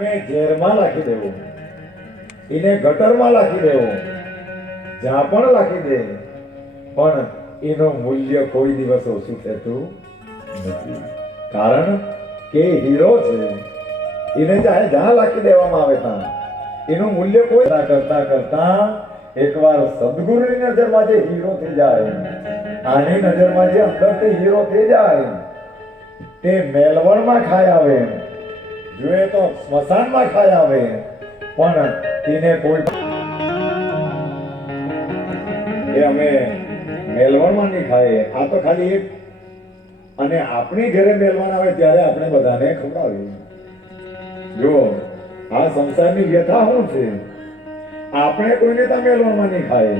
તમે ઝેરમાં નાખી દેવો. એને ગટરમાં નાખી દેવો. જ્યાં પણ નાખી દે. પણ એનું મૂલ્ય કોઈ દિવસ ઓછું થતું નથી. કારણ કે હીરો છે. એને ચાહે જ્યાં નાખી દેવામાં આવે ત્યાં. એનું મૂલ્ય કોઈ ના કરતા કરતા એકવાર સદગુરુની નજરમાં જે હીરો થઈ જાય, આની નજરમાં જે અંદરથી હીરો થઈ જાય, તે મેલવણમાં ખાઈ આવે. જોઈએ તો સ્મશાનમાં ખાઈ આવે, પણ તેને કોઈ એ અમે મેલવણમાં નહીં ખાઈએ. આ તો ખાલી એક અને આપણી ઘરે મેલવણ આવે ત્યારે આપણે બધાને ખવડાવીએ. જો આ સંસારની વ્યથા શું છે? આપણે કોઈને ત્યાં મેલવણમાં નહીં ખાઈએ.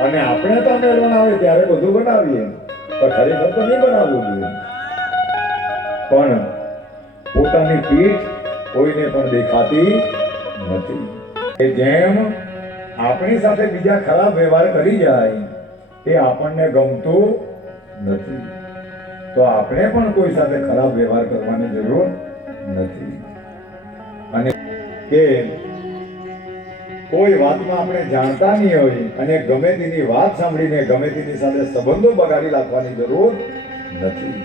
અને આપણે તો મેલવણ આવે ત્યારે બધું બનાવીએ. પણ ખરેખર તો નહીં બનાવવું જોઈએ. પણ પોતાની પીઠ કોઈને પણ દેખાતી નથી. કે જેમ આપણી સાથે બીજા ખરાબ વ્યવહાર કરી જાય, એ આપણને ગમતું નથી. તો આપણે પણ કોઈ સાથે ખરાબ વ્યવહાર કરવાની જરૂર નથી. અને કે કોઈ વાતમાં આપણે જાણતા નહીં હોય અને ગમે તેની વાત સાંભળીને ગમે તેની સાથે સંબંધો બગાડી રાખવાની જરૂર નથી.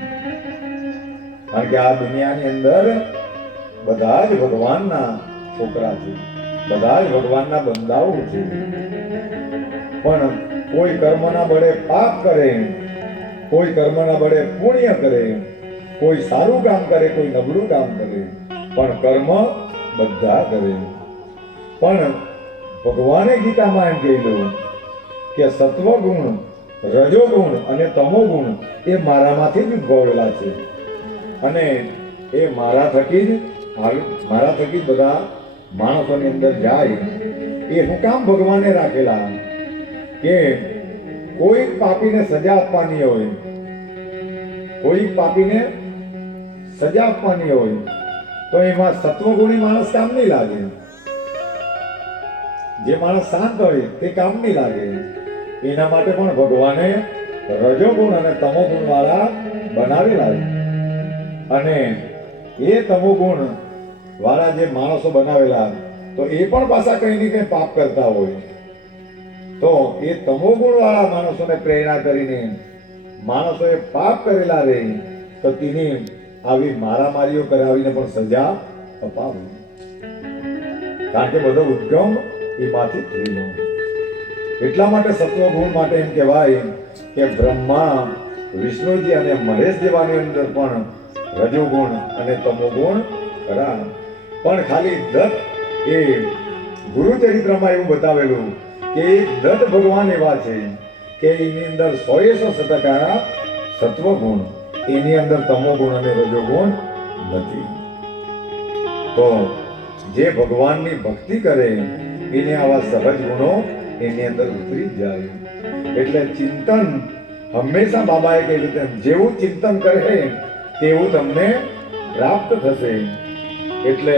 કારણ કે આ દુનિયાની અંદર બધા જ ભગવાનના છોકરા છે. બધા જ ભગવાનના બંધાઓ છે. પણ કોઈ કર્મના બળે પાપ કરે, કોઈ કર્મના બળે પુણ્ય કરે, કોઈ સારું કામ કરે, કોઈ નબળું કામ કરે, પણ કર્મ બધા કરે. પણ ભગવાને ગીતામાં એમ કહેલું કે સત્વગુણ, રજોગુણ અને તમોગુણ એ મારામાંથી જ ઉદ્ભવેલા છે. અને એ મારા થકી જ મારા થકી બધા માણસોની અંદર જાય એ હું કામ ભગવાને રાખેલા. કે કોઈ પાપીને સજા આપવાની હોય, કોઈ પાપીને સજા આપવાની હોય, તો એમાં સત્વગુણી માણસ કામ નહીં લાગે. જે માણસ શાંત હોય, તે કામ નહીં લાગે. એના માટે પણ ભગવાને રજોગુણ અને તમોગુણ વાળા બનાવેલા છે. અને એ તમોગુણ વાળા જે માણસો બનાવેલા તો એ પણ પાછા કઈ ને કઈ પાપ કરતા હોય. તો એ તમોગુણ વાળા માણસોને પ્રેરણા કરીને, માણસોએ પાપ કરેલા રે, તો તેની આવી મારામારીઓ કરાવીને પણ સજા અપાવે. કારણ કે બધો ઉદ્ગમ એમાંથી થયેલો. એટલા માટે સત્વ ગુણ માટે એમ કહેવાય કે બ્રહ્મા, વિષ્ણુજી અને મહેશ દેવાની અંદર પણ રજોગુણ અને તમોગુણ ખરા પણ ખાલી દત્ત એ ગુરુચરિત્રમાં એવું બતાવેલું કે દત્ત ભગવાન એવા છે કે એની અંદર સો એ સો ટકા સત્વગુણ, એની અંદર તમોગુણ અને રજોગુણ નથી. તો જે ભગવાનની ભક્તિ કરે, એને આવા સહજ ગુણો એની અંદર ઉતરી જાય. એટલે ચિંતન હંમેશા બાબાએ કહ્યું તેમ, જેવું ચિંતન કરે તેવું તમને પ્રાપ્ત થશે. એટલે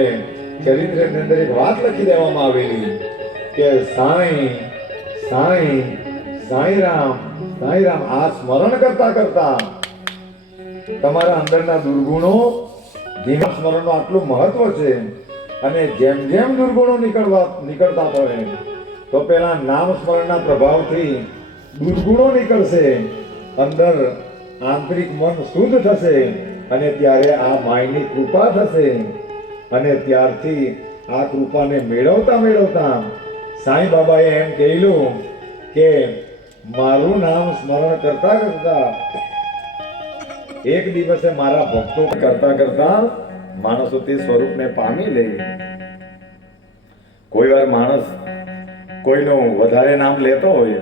ચરિત્રની અંદર એક વાત લખી દેવામાં આવેલી કે સાંઈ સાંઈ સાંઈ રામ સાંઈ રામ, આ સ્મરણ કરતા કરતા તમારા અંદરના દુર્ગુણો ધીમા સ્મરણનું આટલું મહત્વ છે અને જેમ જેમ દુર્ગુણો નીકળવા નીકળતા પડે, તો પેલા નામ સ્મરણના પ્રભાવથી દુર્ગુણો નીકળશે, અંદર આંતરિક મન શુદ્ધ થશે અને ત્યારે આ માયની કૃપા થશે. અને ત્યારથી આ કૃપાને મેળવતા મેળવતા સાંઈ બાબાએ એમ કહેલું કે મારું નામ સ્મરણ કરતા કરતા એક દિવસે મારા ભક્તો કરતા કરતા માણસો તે સ્વરૂપને પામી લે. કોઈ વાર માણસ કોઈનું વધારે નામ લેતો હોય,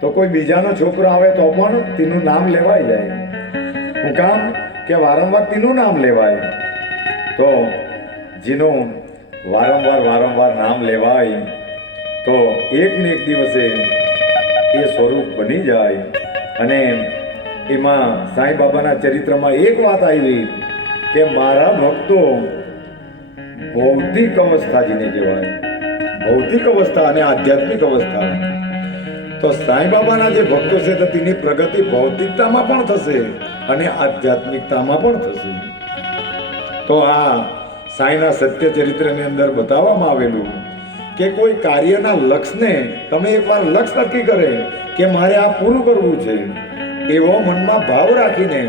તો કોઈ બીજાનો છોકરો આવે તો પણ તેનું નામ લેવાય જાય. હું કામ કે વારંવાર તેનું નામ લેવાય. તો જેનું વારંવાર વારંવાર નામ લેવાય, તો એક ને એક દિવસે એ સ્વરૂપ બની જાય. અને એમાં સાંઈ બાબાના ચરિત્રમાં એક વાત આવી કે મારા ભક્તો ભૌતિક અવસ્થા જેને કહેવાય ભૌતિક અવસ્થા અને આધ્યાત્મિક અવસ્થા. તો સાંઈ બાબાના જે ભક્તો છે તો તેની પ્રગતિ ભૌતિકતામાં પણ થશે અને આધ્યાત્મિકતામાં પણ થશે. તો આ સાંઈના સત્ય ચરિત્રની અંદર બતાવવામાં આવેલું કે કોઈ કાર્યના લક્ષ્યને તમે એકવાર લક્ષ્ય નક્કી કરે કે મારે આ પૂરું કરવું છે, એવો મનમાં ભાવ રાખીને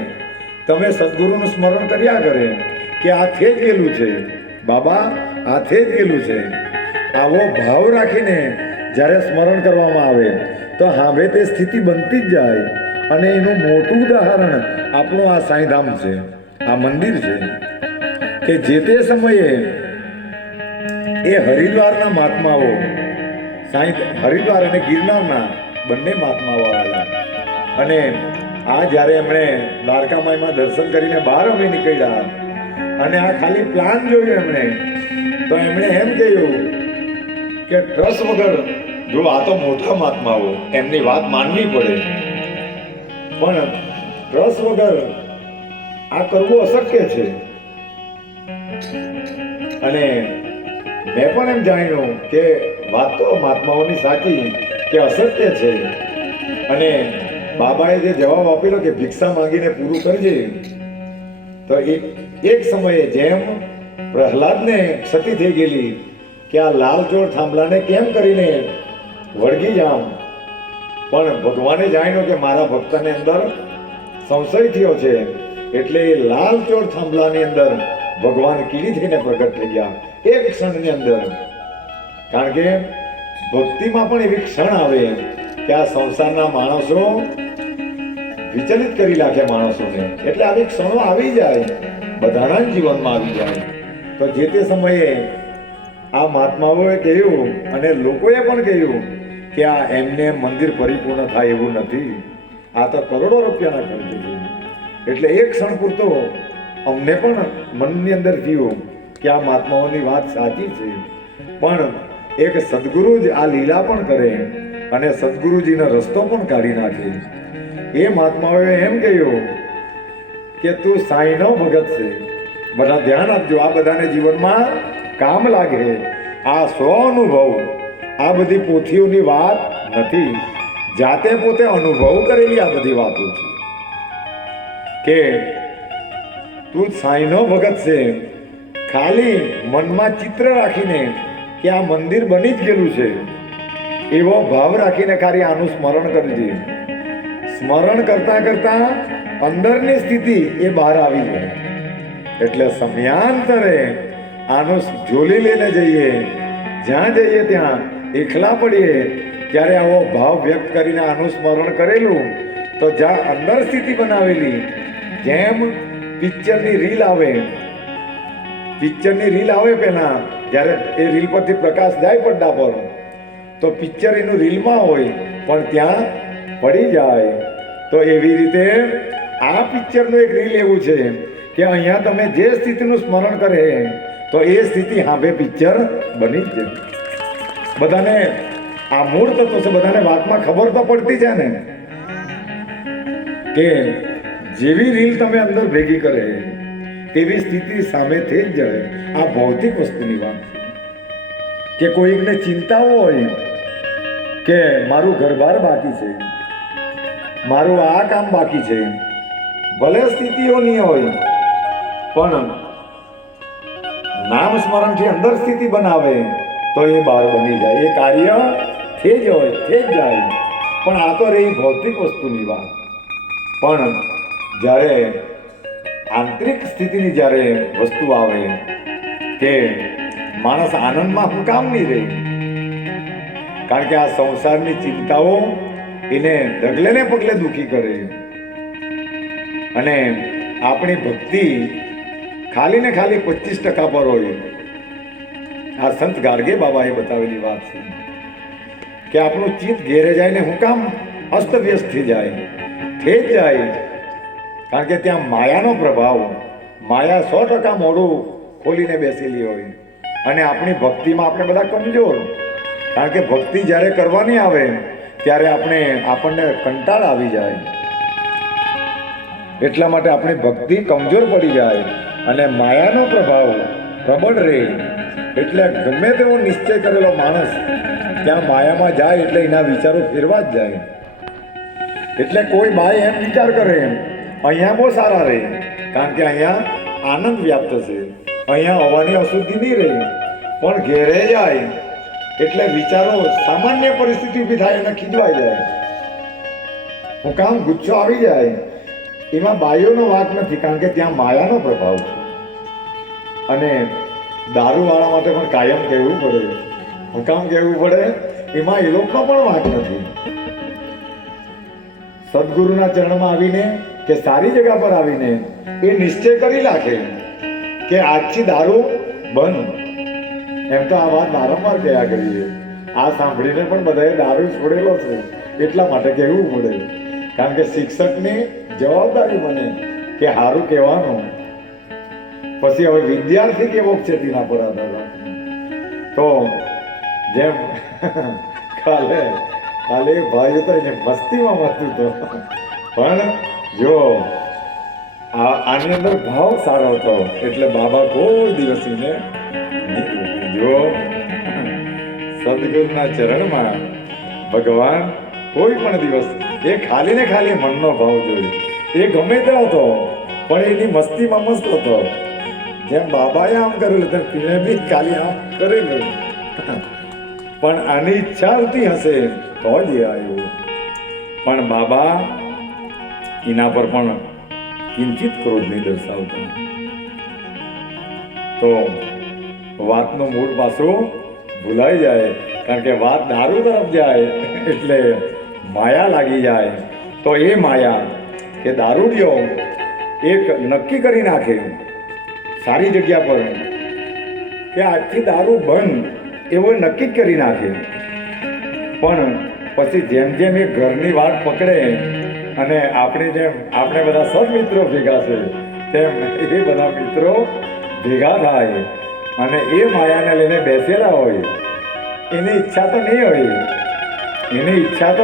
તમે સદગુરુનું સ્મરણ કર્યા કરે કે આ જ ગયેલું છે. બાબા આ જ ગયેલું છે. આવો ભાવ રાખીને જ્યારે સ્મરણ કરવામાં આવે તો હવે તે સ્થિતિ બનતી જ જાય અને એનું મોટું ઉદાહરણ આપણું આ સાંઈધામ છે. આ મંદિર છે. કે જે તે સમયે એ હરિદ્વારના મહાત્માઓ, સાંઈ હરિદ્વાર અને ગિરનારના બંને મહાત્માઓ આવેલા. અને આ જ્યારે એમણે દ્વારકામાઈમાં દર્શન કરીને બહાર અમે નીકળ્યા અને આ ખાલી પ્લાન જોયું એમણે, તો એમણે એમ કહ્યું કે ટ્રસ્ટ વગર જો આ તો મોટા મહાત્માઓ, એમની વાત માનવી પડે. પણ ટ્રસ્ટ વગર આ કરવું અશક્ય છે. અને મેં પણ એમ જાણ્યું કે વાત તો મહાત્માઓની સાચી કે અસત્ય છે. અને બાબાએ જે જવાબ આપેલો કે ભિક્ષા માંગીને પૂરું કરજે, તો એક એક સમયે જેમ પ્રહલાદને ક્ષતિ થઈ ગયેલી કે આ લાલચોળ થાંભલાને કેમ કરીને વળગી જામ? પણ ભગવાને જાણ્યું કે મારા ભક્તને અંદર સંશય થયો છે. એટલે એ લાલચોળ થાંભલાની અંદર ભગવાન કીડી થઈને પ્રગટ થઈ ગયા એક ક્ષણની અંદર. કારણ કે ભક્તિમાં પણ એવી ક્ષણ આવે કે આ સંસારના માણસો વિચલિત કરી નાખે માણસોને. એટલે આવી ક્ષણો આવી જાય, બધાના જીવનમાં આવી જાય. તો જે તે સમયે આ મહાત્માઓએ કહ્યું અને લોકોએ પણ કહ્યું કે આ એમને મંદિર પરિપૂર્ણ થાય એવું નથી. આ તો કરોડો રૂપિયાના ખર્ચ એટલે એક ક્ષણ પૂરતો અમને પણ મનની અંદર થયું કે આ મહાત્માઓની વાત સાચી છે. પણ એક સદગુરુ જ આ લીલા પણ કરે અને સદગુરુજીનો રસ્તો પણ કાઢી નાખે. એ મહાત્માઓએ એમ કહ્યું કે તું સાંઈનો ભગત છે. બધા ધ્યાન આપજો, આ બધાને જીવનમાં કામ લાગે. આ સ્વ અનુભવ, આ બધી પોથીઓની વાત નથી. જાતે પોતે અનુભવ કરેલી આ બધી વાતો છે. કે તું સાંઈનો ભગત છે. ખાલી મનમાં ચિત્ર રાખીને કે આ મંદિર બની જ ગયેલું છે. એવો ભાવ રાખીને ખાલી આનું સ્મરણ કરજે. સ્મરણ કરતા કરતા અંદરની સ્થિતિ એ બહાર આવી જાય. એટલે સમયાંતરે આનું ઝોલી લઈને જઈએ. જ્યાં જઈએ ત્યાં એકલા પડીએ. ત્યારે આવો ભાવ વ્યક્ત કરીને આનું સ્મરણ કરેલું, તો જ્યાં અંદર સ્થિતિ બનાવેલી, જેમ પિક્ચરની રીલ આવે. પિક્ચરની રીલ આવે પહેલા, જ્યારે એ રીલ પરથી પ્રકાશ જાય પડદા પર. તો પિક્ચર એનું રીલમાં હોય, પણ ત્યાં પડી જાય. તો એવી રીતે આ પિક્ચરનું એક રીલ એવું છે કે અહીંયા તમે જે સ્થિતિનું સ્મરણ કરે, તો એ સ્થિતિ હાંભે પિક્ચર બની જ બધાને આ મૂળ તત્વ છે, બધાને વાતમાં ખબર તો પડતી છે ને, કે જેવી રીલ તમે અંદર ભેગી કરે, તેવી સ્થિતિ સામે થઈ જ જાય. આ ભૌતિક વસ્તુની વાત કે કોઈકને ચિંતા હોય, કે મારું ઘરબાર બાકી છે, મારું આ કામ બાકી છે, ભલે સ્થિતિઓ નહીં હોય, પણ નામ સ્મરણથી અંદર સ્થિતિ બનાવે, તો એ બહાર બની જાય. એ કાર્ય થઈ જ હોય, થઈ જ જાય. પણ આ તો રહી ભૌતિક વસ્તુની વાત. પણ જ્યારે આંતરિક સ્થિતિની જ્યારે વસ્તુ આવે કે માણસ આનંદમાં હું કામ નહીં રહે, કારણ કે આ સંસારની ચિંતાઓ એને ડગલે ને પગલે દુખી કરે. અને આપણી ભક્તિ ખાલી ને ખાલી પચીસ ટકા પર હોય. આ સંત ગાર્ગે બાબાએ બતાવેલી વાત છે કે આપણું ચિત્ત ઘેરે જાય ને હું કામ અસ્તવ્યસ્ત થઈ જાય થઈ જાય. કારણ કે ત્યાં માયાનો પ્રભાવ માયા સો ટકા મોઢું ખોલીને બેસેલી હોય. અને આપણી ભક્તિમાં આપણે બધા કમજોર કારણ કે ભક્તિ જ્યારે કરવાની આવે, ત્યારે આપણે આપણને કંટાળ આવી જાય. એટલા માટે આપણી ભક્તિ કમજોર પડી જાય અને માયાનો પ્રભાવ પ્રબળ રહે. એટલે ગમે તેવો નિશ્ચય કરેલો માણસ ત્યાં માયામાં જાય એટલે એના વિચારો ફેરવા જ જાય. એટલે કોઈ બાય એમ વિચાર કરે અહીંયા બહુ સારા રહે. કારણ કે અહીંયા આનંદ વ્યાપ્ત છે. અહીંયા હવાની અશુદ્ધિ નહીં રહી. પણ ઘેરે જાય એટલે વિચારો સામાન્ય પરિસ્થિતિ ઊભી થાય અને ખીજવાઈ જાય. હું કામ ગુચ્છો આવી જાય. એમાં બાયોનો વાત નથી, કારણ કે ત્યાં માયાનો પ્રભાવ છે. અને દારૂવાળા માટે પણ કાયમ કહેવું પડે. હું કામ કહેવું પડે, એમાં એ લોકોનો પણ વાંક નથી. સદગુરુના ચરણમાં આવીને કે સારી જગ્યા પર આવીને એ નિશ્ચય કરી નાખે કે આજથી દારૂ બંધ. એમ તો આ વાત વારંવાર કયા કરીએ. આ સાંભળીને પણ બધાએ દારૂ છોડેલો છે. એટલા માટે કહેવું પડે. કારણ કે શિક્ષકની જવાબદારી બને કે સારું કહેવાનું. પછી હવે વિદ્યાર્થી કેવો છે તેના પર આધાર તો જેમ કાલે કાલે ભાઈ હતો એને મસ્તીમાં મસ્તું તો. પણ જો આની અંદર ભાવ સારો હતો. એટલે બાબા કોઈ દિવસ એને નહીં. રોકે. જો, સદગુરુના ચરણમાં ભગવાન કોઈ પણ દિવસ એ ખાલી ને ખાલી મનનો ભાવ જોયો. એ ગમે તે હતો, પણ એની મસ્તીમાં મસ્ત હતો. જેમ બાબાએ આમ કરેલું, તેમ પીણે બી ખાલી આમ કરેલું. પણ આની ઈચ્છા હતી હશે, તો જ આવ્યું. પણ બાબા એના પર પણ કિંચિત ક્રોધ નહીં દર્શાવતો. તો વાતનો મૂળ પાછું ભૂલાઈ જાય, કારણ કે વાત દારૂ તરફ જાય, એટલે માયા લાગી જાય. તો એ માયા કે દારૂડિયો એક નક્કી કરી નાખે સારી જગ્યા પર કે આજથી દારૂ બંધ એવો નક્કી કરી નાખે. પણ પછી જેમ જેમ એ ઘરની વાત પકડે અને આપણે જેમ, આપણે બધા સબ મિત્રો ભેગા છે, તેમ એ બધા મિત્રો ભેગા થાય. અને એ માયાને લઈને બેસેલા હોય. એની ઈચ્છા તો નહીં હોય. એની ઈચ્છા તો